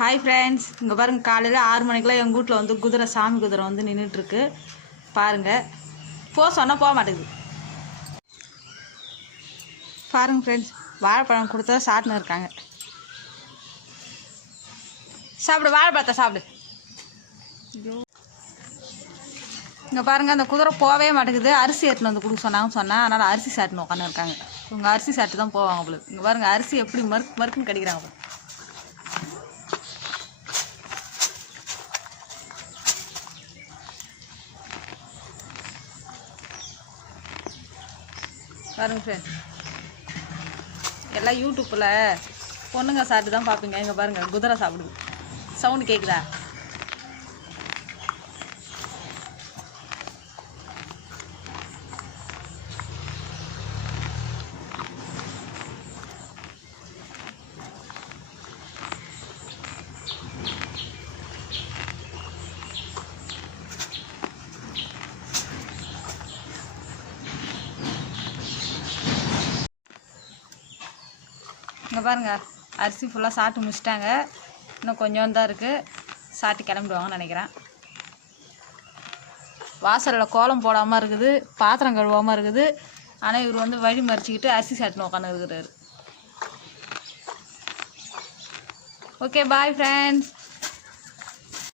Hi friends, இங்கே பாருங்கள், காலையில் 6 மணிக்கெலாம் எங்கள் வீட்டில் வந்து குதிரை, சாமி குதிரை வந்து நின்றுட்டுருக்கு. பாருங்கள், சொன்னால் போக மாட்டேங்குது. பாருங்கள் ஃப்ரெண்ட்ஸ், வாழைப்பழம் கொடுத்தா சாப்பிட்டுன்னு இருக்காங்க. சாப்பிடு, வாழைப்பழத்தை சாப்பிடு. ஐயோ, இங்கே பாருங்கள், அந்த குதிரை போகவே மாட்டேங்குது. அரிசி எடுத்துன்னு வந்து கொடுக்க சொன்னேன். அதனால் அரிசி சாப்பிட்டுன்னு உட்காந்து இருக்காங்க. இவங்க அரிசி சாப்பிட்டு தான் போவாங்க உங்களுக்கு. இங்கே பாருங்கள், அரிசி எப்படி மறுக்குன்னு கிடைக்கிறாங்க. பாருங்க ஃப்ரெண்ட்ஸ், எல்லாம் யூடியூப்பில் பொண்ணுங்க சாப்பிட்டு தான் பார்ப்பீங்க. இங்கே பாருங்கள், குதிரை சாப்பிடுது. சவுண்டு கேட்குதா? இங்கே பாருங்கள், அரிசி ஃபுல்லாக சாப்பிட்டு முடிச்சிட்டாங்க. இன்னும் கொஞ்சம் தான் இருக்குது. சாப்பிட்டு கிளம்பிடுவாங்கன்னு நினைக்கிறேன். வாசலில் கோலம் போடாமல் இருக்குது, பாத்திரம் கழுவாமல் இருக்குது. ஆனால் இவர் வந்து வழி மறிச்சிக்கிட்டு அரிசி சாப்பிட்டுன்னு உட்காந்து இருக்கிறாரு. Okay, bye friends.